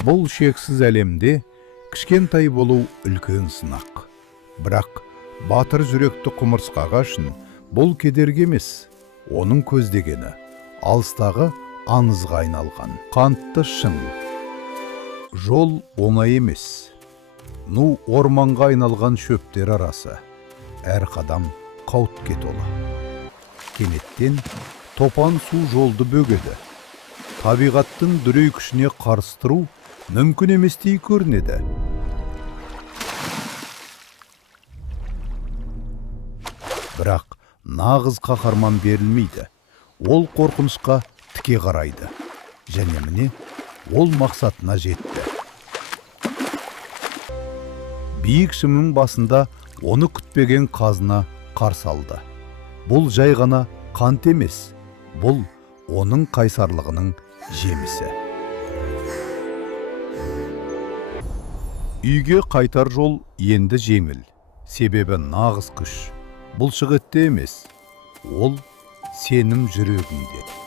Бұл шексіз әлемде кішкентай болу үлкен сынақ. Бірақ батыр жүректі құмырсқаға үшін бұл кедергі емес, оның көздегені алыстағы аңызға айналған қантты шың. Жол оңай емес. Орманға айналған шөптер арасы. Әр қадам қауіпке толы. Кенеттен топан су жолды бөгеді. Табиғаттың дүрей күшіне қарсы тұру мүмкін еместей көрінеді. Бірақ нағыз қаһарман берілмейді. Ол қорқынышқа тіке қарайды. Және міне ол мақсатына жетті. Биік шыңның басында оны күтпеген қазына қарсы алды. Бұл жай ғана қант емес, бұл оның қайсарлығының жемісі. Үйге қайтар жол енді жеңіл, себебі нағыз күш бұл шығытты емес, ол сенің жүрегіңде.